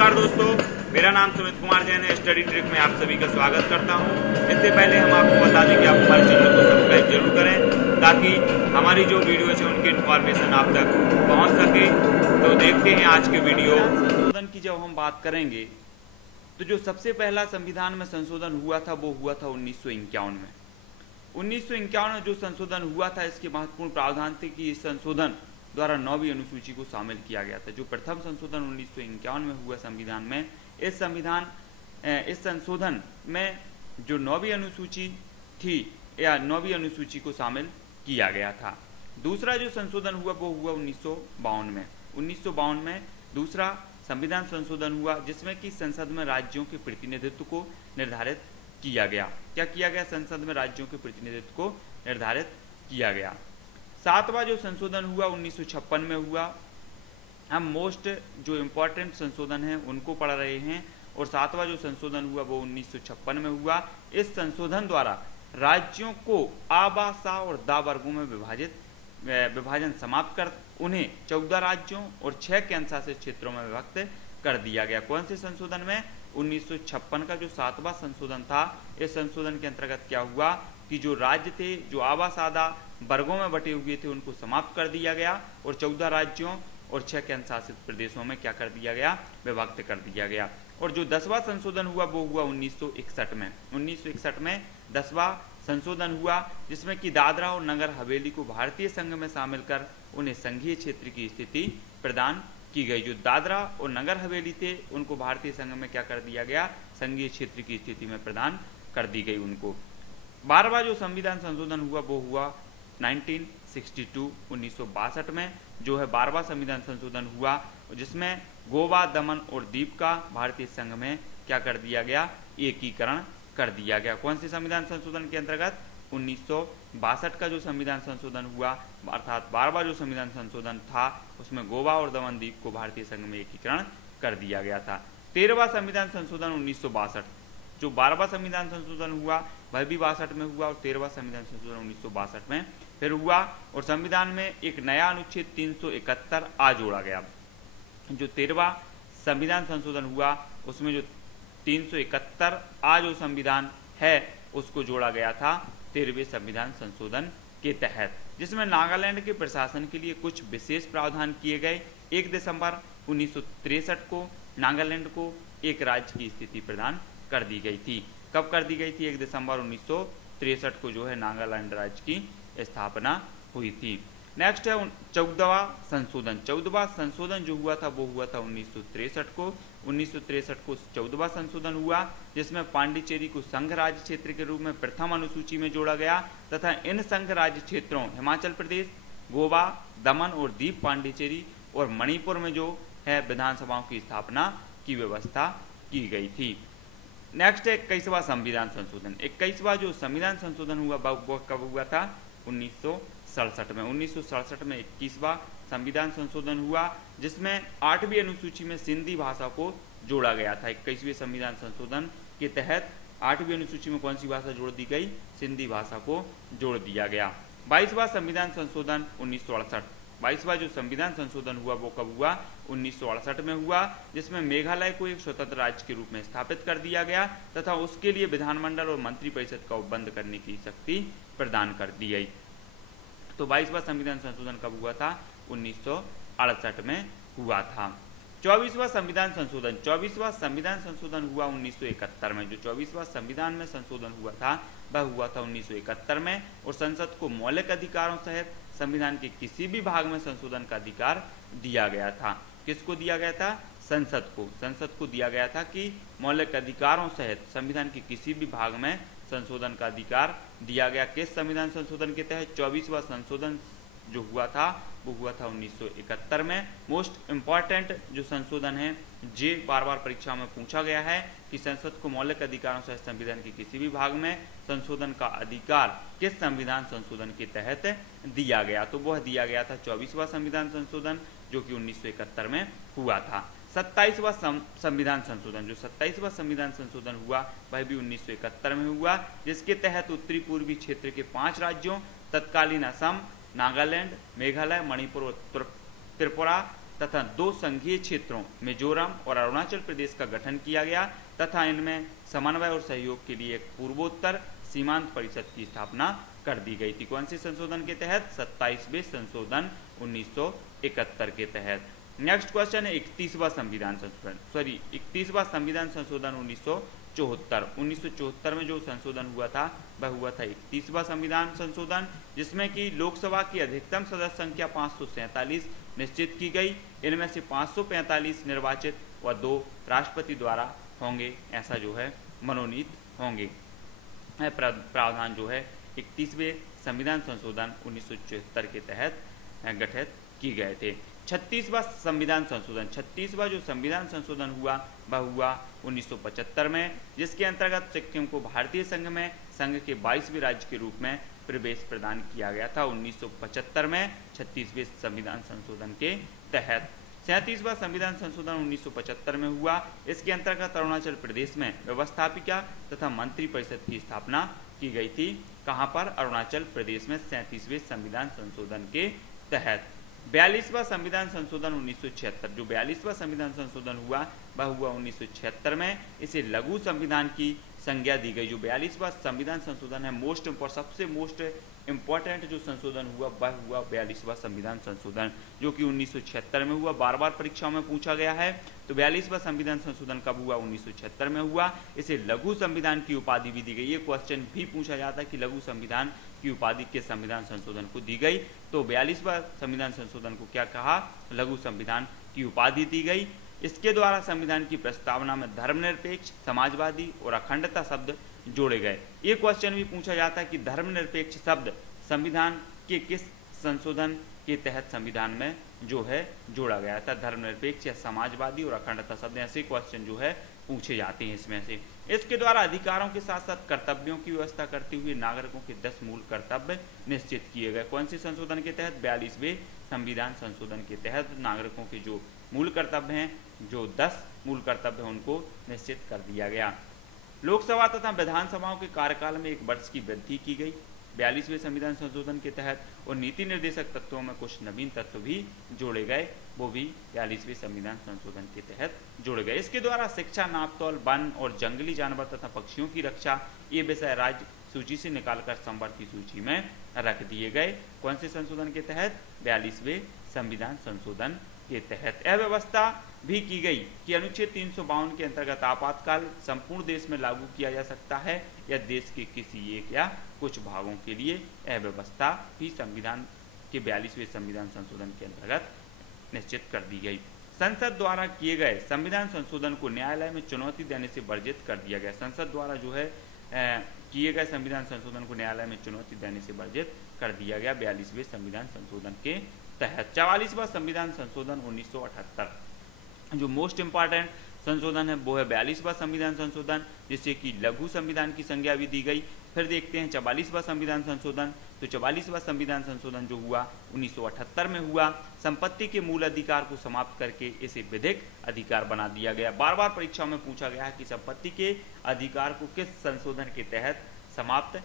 नमस्कार दोस्तों, मेरा नाम सुमित कुमार जैन है। स्टडी ट्रिक में आप सभी का स्वागत करता हूं। इससे पहले हम आपको बता दें कि आप हमारे चैनल को सब्सक्राइब जरूर करें ताकि हमारी जो वीडियोज है उनकी इन्फॉर्मेशन आप तक पहुंच सके। तो देखते हैं आज के वीडियो। संशोधन की जब हम बात करेंगे तो जो सबसे पहला संविधान में संशोधन हुआ था वो हुआ था 1951 में। 1951 में जो संशोधन हुआ था, इसके महत्वपूर्ण प्रावधान थे कि इस संशोधन द्वारा 9वीं अनुसूची को शामिल किया गया था। जो प्रथम संशोधन 1951 में हुआ संविधान में, इस संशोधन में जो 9वीं अनुसूची थी या 9वीं अनुसूची को शामिल किया गया था। दूसरा जो संशोधन हुआ वो हुआ 1952 में। 1952 में दूसरा संविधान संशोधन हुआ जिसमें कि संसद में राज्यों के प्रतिनिधित्व को निर्धारित किया गया। क्या किया गया? संसद में राज्यों के प्रतिनिधित्व को निर्धारित किया गया। सातवां जो संशोधन हुआ 1956 में हुआ। हम मोस्ट जो इम्पोर्टेंट संशोधन हैं उनको पढ़ रहे हैं, और सातवां जो संशोधन हुआ वो 1956 में हुआ। इस संशोधन द्वारा राज्यों को आ, बा, सा और दा वर्गों में विभाजन समाप्त कर उन्हें 14 राज्यों और 6 केंद्रशासित क्षेत्रों में विभक्त कर दिया गया। कौन से संशोधन में? 1956 का जो सातवां संशोधन था। इस संशोधन के अंतर्गत क्या हुआ कि जो राज्य थे, जो आबा सादा वर्गों में बटे हुए थे, उनको समाप्त कर दिया गया और 14 राज्यों और 6 केंद्र शासित प्रदेशों में क्या कर दिया गया? विभक्त कर दिया गया। और जो 10वां संशोधन हुआ वो हुआ 1961 में। 1961 में 10वां संशोधन हुआ जिसमें कि दादरा और नगर हवेली को भारतीय संघ में शामिल कर उन्हें संघीय क्षेत्र की स्थिति प्रदान की गई। जो दादरा और नगर हवेली थे उनको भारतीय संघ में क्या कर दिया गया? संघीय क्षेत्र की स्थिति में प्रदान कर दी गई उनको। 12वां जो संविधान संशोधन हुआ वो हुआ 1962 में, जो है 12वां संविधान संशोधन हुआ जिसमें गोवा, दमन और दीव का भारतीय संघ में क्या कर दिया गया? एकीकरण कर दिया गया। कौन से संविधान संशोधन के अंतर्गत? 1962 का जो संविधान संशोधन हुआ, अर्थात 12वां जो संविधान संशोधन था, उसमें गोवा और दमन द्वीप को भारतीय संघ में एकीकरण कर दिया गया था। 13वां संविधान संशोधन 1962, जो 12वां संविधान संशोधन हुआ वह भी 62 में हुआ, और 13वां संविधान संशोधन 1962 में फिर हुआ। और संविधान में एक नया अनुच्छेद 371 आ जोड़ा गया। जो 13वां संविधान संशोधन हुआ उसमें जो 371 आ जो संविधान है उसको जोड़ा गया था 13वें संविधान संशोधन के तहत, जिसमें नागालैंड के प्रशासन के लिए कुछ विशेष प्रावधान किए गए। 1 दिसंबर 1963 को नागालैंड को एक राज्य की स्थिति प्रदान कर दी गई थी। कब कर दी गई थी? 1 दिसंबर 1963 को जो है नागालैंड राज्य की स्थापना हुई थी। नेक्स्ट है 14वां संशोधन। 14वां संशोधन जो हुआ था वो हुआ था 1963 को। 1963 को 14वां संशोधन हुआ जिसमें पांडिचेरी को संघ राज्य क्षेत्र के रूप में प्रथम अनुसूची में जोड़ा गया तथा इन संघ राज्य क्षेत्रों हिमाचल प्रदेश, गोवा, दमन और दीव, पांडिचेरी और मणिपुर में जो है विधानसभाओं की स्थापना की व्यवस्था की गई थी। नेक्स्ट है 21वां संविधान संशोधन। 21वां जो संविधान संशोधन हुआ वो कब हुआ था? 1967 में। 1967 में 21वां संविधान संशोधन हुआ जिसमें 8वीं अनुसूची में सिंधी भाषा को जोड़ा गया था। 21वें संविधान संशोधन के तहत 8वीं अनुसूची में कौन सी भाषा जोड़ दी गई? सिंधी भाषा को जोड़ दिया गया। 22वां संविधान संशोधन 1968। 22वां जो संविधान संशोधन हुआ वो कब हुआ? 1968 में हुआ, जिसमें मेघालय को एक स्वतंत्र राज्य के रूप में स्थापित कर दिया गया तथा उसके लिए विधानमंडल और मंत्रिपरिषद का उपबंध करने की शक्ति प्रदान कर दी गई। तो 22वां संविधान संशोधन कब हुआ था? 1968 में हुआ था। 24वां संविधान संशोधन। 24वां संविधान संशोधन हुआ 1971 में। जो 24वां संविधान में संशोधन हुआ था वह हुआ था 1971 में, और संसद को मौलिक अधिकारों सहित संविधान के किसी भी भाग में संशोधन का अधिकार दिया गया था। किसको दिया गया था? संसद को। संसद को दिया गया था कि मौलिक अधिकारों सहित संविधान के किसी भी भाग में संशोधन का अधिकार दिया गया। किस संविधान संशोधन के तहत? 24वां संशोधन जो हुआ था वो हुआ था 1971 में। मोस्ट इम्पॉर्टेंट जो संशोधन है, जे बार बार परीक्षा में पूछा गया है कि संसद को मौलिक अधिकारों सहित संविधान के किसी भी भाग में संशोधन का अधिकार किस संविधान संशोधन के तहत दिया गया? तो वह दिया गया था 24वां संविधान संशोधन जो कि 1971 में हुआ था। 27वां संविधान संशोधन। जो 27वां संविधान संशोधन हुआ वह भी 1971 में हुआ, जिसके तहत उत्तरी पूर्वी क्षेत्र के 5 राज्यों तत्कालीन असम, नागालैंड, मेघालय, मणिपुर और त्रिपुरा तथा 2 संघीय क्षेत्रों मिजोरम और अरुणाचल प्रदेश का गठन किया गया तथा इनमें समन्वय और सहयोग के लिए एक पूर्वोत्तर सीमांत परिषद की स्थापना कर दी गई थी। कौन से संशोधन के तहत? 27वें संशोधन 1971 के तहत। नेक्स्ट क्वेश्चन है 31वां संविधान संशोधन, 31वां संविधान संशोधन 1974 में जो संशोधन हुआ था वह हुआ था 31वां संविधान संशोधन, जिसमें कि लोकसभा की अधिकतम सदस्य संख्या 547 निश्चित की गई। इनमें से 545 निर्वाचित व 2 राष्ट्रपति द्वारा होंगे, ऐसा जो है मनोनीत होंगे। प्रावधान जो है 31वें संविधान संशोधन 1974 के तहत गठित किए गए थे। 36वां संविधान संशोधन, 36वां जो संविधान संशोधन हुआ वह हुआ 1975 में, जिसके अंतर्गत सिक्किम को भारतीय संघ में संघ के 22वें राज्य के रूप में प्रवेश प्रदान किया गया था 1975 में 36वें संविधान संशोधन के तहत। 37वां संविधान संशोधन 1975 में हुआ। इसके अंतर्गत अरुणाचल प्रदेश में व्यवस्थापिका तथा मंत्री परिषद की स्थापना की गई थी। कहां पर? अरुणाचल प्रदेश में 37वें संविधान संशोधन के तहत। 42वां संविधान संशोधन 1976, जो 42वां संविधान संशोधन हुआ वह हुआ 1976 में। इसे लघु संविधान की संज्ञा दी गई। जो 42वां संविधान संशोधन है सबसे मोस्ट इंपॉर्टेंट जो संशोधन हुआ वह हुआ 42वां संविधान संशोधन, जो कि 1976 में हुआ। बार बार परीक्षाओं में पूछा गया है। तो 42वां संविधान संशोधन कब हुआ? 1976 में हुआ। इसे लघु संविधान की उपाधि भी दी गई। ये क्वेश्चन भी पूछा जाता है कि लघु संविधान की उपाधि के संविधान संशोधन को दी गई। तो 42वां संविधान संशोधन को क्या कहा? लघु संविधान की उपाधि दी गई। इसके द्वारा संविधान की प्रस्तावना में धर्मनिरपेक्ष, समाजवादी और अखंडता शब्द जोड़े गए। ये क्वेश्चन भी पूछा जाता है कि धर्मनिरपेक्ष शब्द संविधान के किस संशोधन के तहत संविधान में जो है जोड़ा गया था? धर्मनिरपेक्ष या समाजवादी और अखंडता शब्द, ऐसे क्वेश्चन जो है पूछे जाते हैं इसमें से। इसके द्वारा अधिकारों के साथ साथ कर्तव्यों की व्यवस्था करते हुए नागरिकों के 10 मूल कर्तव्य निश्चित किए गए। कौन से संशोधन के तहत? 42वें संविधान संशोधन के तहत नागरिकों के जो मूल कर्तव्य हैं, जो 10 मूल कर्तव्य हैं, उनको निश्चित कर दिया गया। लोकसभा तथा विधानसभाओं के कार्यकाल में 1 वर्ष की वृद्धि की गई 42वें संविधान संशोधन के तहत, और नीति निर्देशक तत्वों में कुछ नवीन तत्व भी जोड़े गए, वो भी 42वें संविधान संशोधन के तहत जोड़े गए। इसके द्वारा शिक्षा, नापतोल, वन और जंगली जानवर तथा पक्षियों की रक्षा, ये विषय राज्य सूची से निकालकर संवर्ग की सूची में रख दिए गए। कौन से संशोधन के तहत? 42वें संविधान संशोधन के तहत। यह व्यवस्था भी की गई कि अनुच्छेद 352 के अंतर्गत आपातकाल संपूर्ण देश में लागू किया जा सकता है या देश के किसी एक या कुछ भागों के लिए। यह व्यवस्था भी संविधान के 42वें संविधान संशोधन के अंतर्गत निश्चित कर दी गई। संसद द्वारा किए गए संविधान संशोधन को न्यायालय में चुनौती देने से वर्जित कर दिया गया। संसद द्वारा जो है किए गए संविधान संशोधन को न्यायालय में चुनौती देने से वर्जित कर दिया गया 42वें संविधान संशोधन के तहत। 44वां संविधान संशोधन 1978, जो मोस्ट इंपॉर्टेंट संशोधन है वो है 42वां संविधान संशोधन, जिससे कि लघु संविधान की संज्ञा भी दी गई। फिर देखते हैं 44वां संविधान संशोधन। तो 44वां संविधान संशोधन जो हुआ 1978 में हुआ, संपत्ति के मूल अधिकार को समाप्त करके इसे विधिक अधिकार बना दिया गया। बार बार परीक्षाओं में पूछा गया है कि संपत्ति के अधिकार को किस संशोधन के तहत समाप्त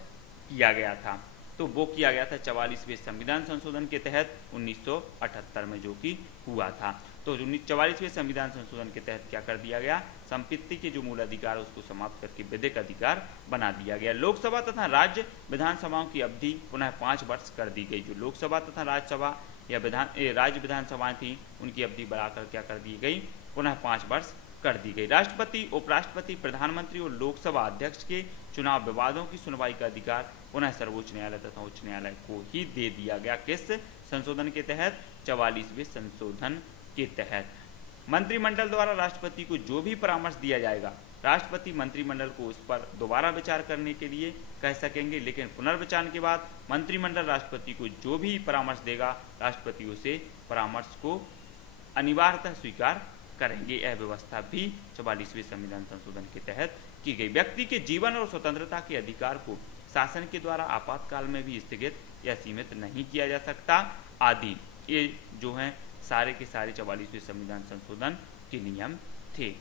किया गया था? तो वो किया गया था 44वें संविधान संशोधन के तहत 1978 में, जो कि हुआ था। तो 44वें संविधान संशोधन के तहत क्या कर दिया गया? संपत्ति के जो मूल अधिकार है उसको समाप्त करके विधिक अधिकार बना दिया गया। लोकसभा तथा राज्य विधानसभाओं की अवधि पुनः 5 वर्ष कर दी गई। जो लोकसभा तथा राज्यसभा या राज्य विधानसभाएं थी, उनकी अवधि बढ़ाकर क्या कर दी गई? पुनः 5 वर्ष कर दी गई। राष्ट्रपति, उपराष्ट्रपति, प्रधानमंत्री और लोकसभा अध्यक्ष के चुनाव विवादों की सुनवाई का अधिकार पुनः सर्वोच्च न्यायालय तथा उच्च न्यायालय को ही दे दिया गया। किस संशोधन के तहत? 44वें संशोधन के तहत। मंत्रिमंडल द्वारा राष्ट्रपति को जो भी परामर्श दिया जाएगा, राष्ट्रपति मंत्रिमंडल को उस पर दोबारा विचार करने के लिए कह सकेंगे, लेकिन पुनर्विचार के बाद मंत्रिमंडल राष्ट्रपति को जो भी परामर्श देगा, राष्ट्रपति उसे परामर्श को अनिवार्यतः स्वीकार करेंगे। यह व्यवस्था भी 44वें संविधान संशोधन के तहत की गई। व्यक्ति के जीवन और स्वतंत्रता के अधिकार को शासन के द्वारा आपातकाल में भी स्थगित या सीमित नहीं किया जा सकता आदि, ये जो है सारे के सारे 44वें संविधान संशोधन के नियम थे।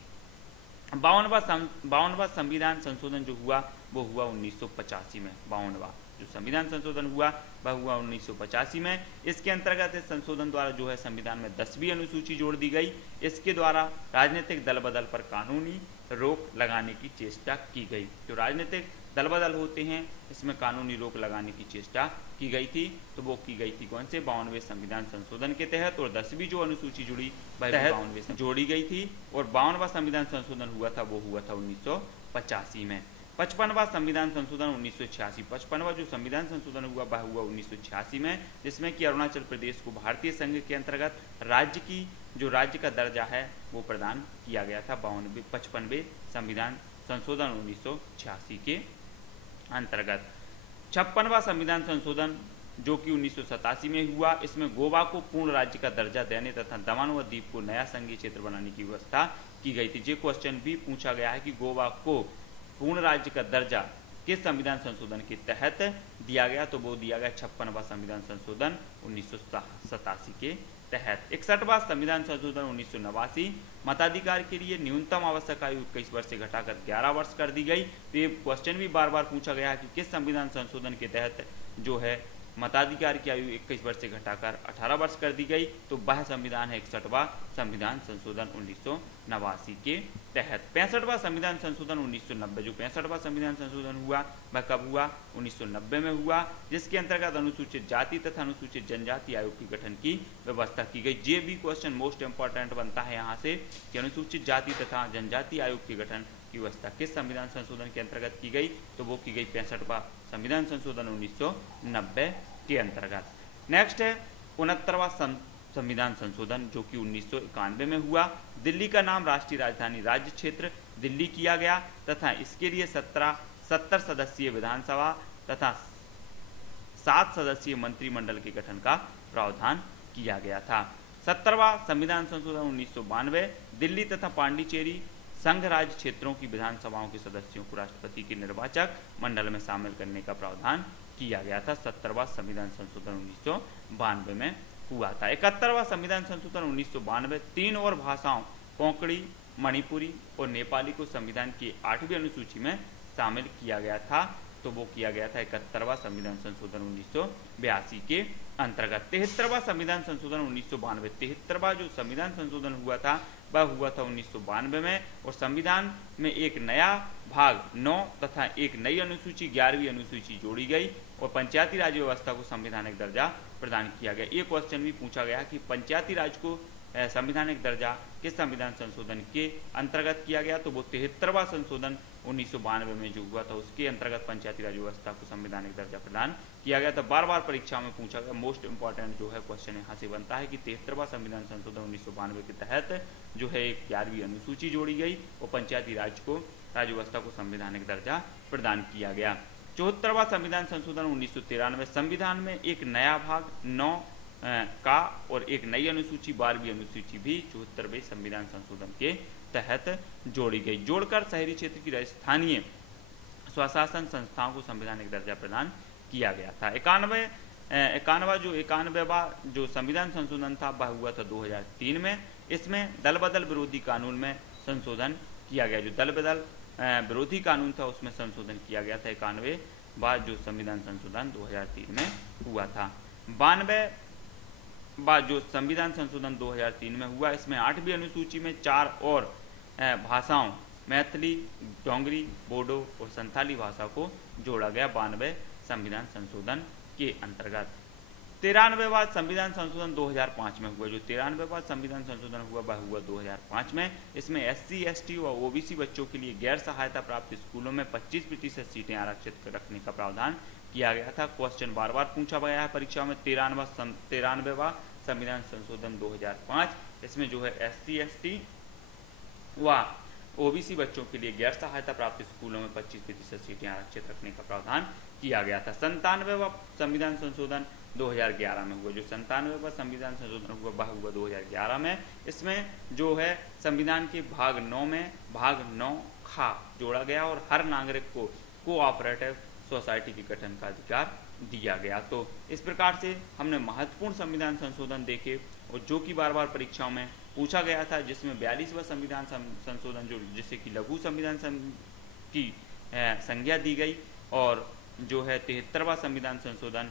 52वां संविधान संशोधन जो हुआ वो हुआ 1985 में। 52वां जो संविधान संशोधन हुआ वह हुआ 1985 में। इसके अंतर्गत इस संशोधन द्वारा जो है संविधान में 10वीं अनुसूची जोड़ दी गई। इसके द्वारा राजनीतिक दल बदल पर कानूनी रोक लगाने की चेष्टा की गई। जो राजनीतिक दल बदल होते हैं इसमें कानूनी रोक लगाने की चेष्टा की गई थी। तो वो की गई थी कौन से 52वें संविधान संशोधन के तहत, और 10वीं जो अनुसूची जुड़ी वह 52वें जोड़ी गई थी। और 52वां संविधान संशोधन हुआ था वो हुआ था 1985 में। 55वां संविधान संशोधन 1986। 55वां जो संविधान संशोधन हुआ वह हुआ 1986 में, जिसमें कि अरुणाचल प्रदेश को भारतीय संघ के अंतर्गत राज्य का दर्जा है वो प्रदान किया गया था 55वें संविधान संशोधन 1986 के अंतर्गत। 56वां संविधान संशोधन जो कि 1987 में हुआ, इसमें गोवा को पूर्ण राज्य का दर्जा देने तथा दमन व दीव को नया संघीय क्षेत्र बनाने की व्यवस्था की गई थी। ये क्वेश्चन भी पूछा गया है कि गोवा को पूर्ण राज्य का दर्जा किस संविधान संशोधन के तहत दिया गया, तो वो दिया गया 56वां संविधान संशोधन 1987 के तहत। 61वां संविधान संशोधन 1989। मताधिकार के लिए न्यूनतम आवश्यक आयु 21 वर्ष से घटाकर 11 वर्ष कर दी गई। तो ये क्वेश्चन भी बार बार पूछा गया है कि किस संविधान संशोधन के तहत जो है मताधिकार की आयु 21 वर्ष से घटाकर 18 वर्ष कर दी गई, तो वह संविधान है 61वां संविधान संशोधन 1989 के तहत। 65वां संविधान संशोधन 1990। जो 65वां संविधान संशोधन हुआ वह कब हुआ, 1990 में हुआ, जिसके अंतर्गत अनुसूचित जाति तथा अनुसूचित जनजाति आयोग के गठन की व्यवस्था की गई। ये भी क्वेश्चन मोस्ट इंपॉर्टेंट बनता है यहाँ से कि अनुसूचित जाति तथा जनजाति आयोग के गठन की व्यवस्था किस संविधान संशोधन के अंतर्गत की गई, तो वो की गई 65वां संविधान संशोधन 1990 के अंतर्गत। नेक्स्ट है 69वां संविधान संशोधन जो कि 1991 में हुआ। दिल्ली का नाम राष्ट्रीय राजधानी राज्य क्षेत्र दिल्ली किया गया तथा इसके लिए 70 सदस्यीय विधानसभा तथा 7 सदस्यीय मंत्रिमंडल के गठन का प्रावधान किया गया था। 70वां संविधान संशोधन 1992। दिल्ली तथा पांडिचेरी संघ राज्य क्षेत्रों की विधानसभाओं के सदस्यों को राष्ट्रपति के निर्वाचक मंडल में शामिल करने का प्रावधान किया गया था। 70वां संविधान संशोधन 1992 में हुआ था। 71वां संविधान संशोधन 1992। 3 और भाषाओं कोंकणी, मणिपुरी और नेपाली को संविधान की 8वीं अनुसूची में शामिल किया गया था। तो वो किया गया था 71वां संविधान संशोधन 1982 के अंतर्गत। 73वां संविधान संशोधन 1992। 73वां जो संविधान संशोधन हुआ था वह हुआ था 1992 में, और संविधान में एक नया भाग 9 तथा एक नई अनुसूची 11वीं अनुसूची जोड़ी गई और पंचायती राज व्यवस्था को संवैधानिक दर्जा प्रदान किया गया। ये क्वेश्चन भी पूछा गया कि पंचायती राज को संवैधानिक दर्जा किस संविधान संशोधन के अंतर्गत किया गया, तो वो 73वां संशोधन 1992 में जो हुआ था उसके अंतर्गत पंचायती राज व्यवस्था को संवैधानिक दर्जा प्रदान किया गया था। बार बार परीक्षा में पूछा गया, मोस्ट इंपॉर्टेंट जो है क्वेश्चन यहाँ से बनता है कि 73वां संविधान संशोधन 1992 के तहत जो है 11वीं अनुसूची जोड़ी गई और पंचायती राज व्यवस्था को संवैधानिक दर्जा प्रदान किया गया। 74वां संविधान संशोधन 1993। संविधान में एक नया भाग 9 का और एक नई अनुसूची 12वीं अनुसूची भी 74वें संविधान संशोधन के तहत जोड़ी गई। जोड़कर शहरी क्षेत्र की स्थानीय स्वशासन संस्थाओं को संवैधानिक दर्जा प्रदान किया गया था। 91वां जो संविधान संशोधन था वह हुआ था 2003 में। इसमें दल बदल विरोधी कानून में संशोधन किया गया। जो दल बदल विरोधी कानून था उसमें संशोधन किया गया था। 91वां जो संविधान संशोधन 2003 में हुआ था। 92वां जो संविधान संशोधन 2003 में हुआ, इसमें 8वीं अनुसूची में 4 और भाषाओं मैथिली, डोंगरी, बोडो और संथाली भाषा को जोड़ा गया 92वें संविधान संशोधन के अंतर्गत। 93वां संविधान संशोधन 2005 में हुआ। जो 93वां संविधान संशोधन हुआ वह हुआ 2005 में। इसमें SC, ST और OBC बच्चों के लिए गैर सहायता प्राप्त स्कूलों में 25% सीटें आरक्षित रखने का प्रावधान किया गया था। क्वेश्चन बार बार पूछा गया है परीक्षा में। 93वां संविधान संशोधन 2005। इसमें जो है SC, ST व OBC बच्चों के लिए गैर सहायता प्राप्त स्कूलों में 25% सीटें आरक्षित रखने का प्रावधान किया गया था। 97वां संविधान संशोधन 2011 में हुआ। जो 97वां संविधान संशोधन हुआ वह हुआ 2011 में। इसमें जो है संविधान के भाग 9 में भाग 9 खा जोड़ा गया और हर नागरिक को कोऑपरेटिव सोसाइटी के गठन का अधिकार दिया गया। तो इस प्रकार से हमने महत्वपूर्ण संविधान संशोधन देखे और जो कि बार बार परीक्षाओं में पूछा गया था, जिसमें 42वां संविधान संशोधन जो जिसे कि लघु संविधान की संज्ञा दी गई और जो है 73वां संविधान संशोधन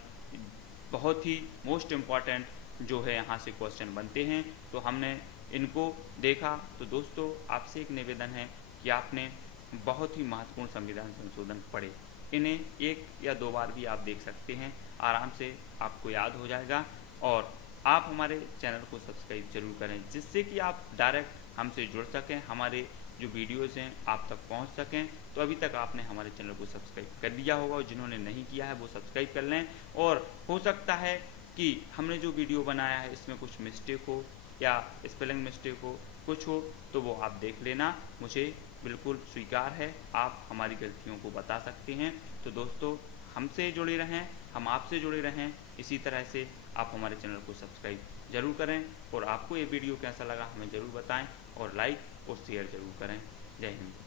बहुत ही मोस्ट इम्पॉर्टेंट जो है यहाँ से क्वेश्चन बनते हैं, तो हमने इनको देखा। तो दोस्तों आपसे एक निवेदन है कि आपने बहुत ही महत्वपूर्ण संविधान संशोधन पढ़े, इन्हें 1 या 2 बार भी आप देख सकते हैं, आराम से आपको याद हो जाएगा। और आप हमारे चैनल को सब्सक्राइब जरूर करें, जिससे कि आप डायरेक्ट हमसे जुड़ सकें, हमारे जो वीडियोज़ हैं आप तक पहुंच सकें। तो अभी तक आपने हमारे चैनल को सब्सक्राइब कर लिया होगा, और जिन्होंने नहीं किया है वो सब्सक्राइब कर लें। और हो सकता है कि हमने जो वीडियो बनाया है इसमें कुछ मिस्टेक हो या स्पेलिंग मिस्टेक हो, कुछ हो, तो वो आप देख लेना, मुझे बिल्कुल स्वीकार है, आप हमारी गलतियों को बता सकते हैं। तो दोस्तों हमसे जुड़े रहें, हम आपसे जुड़े रहें, इसी तरह से आप हमारे चैनल को सब्सक्राइब जरूर करें। और आपको ये वीडियो कैसा लगा हमें ज़रूर बताएं, और लाइक और शेयर जरूर करें। जय हिंद।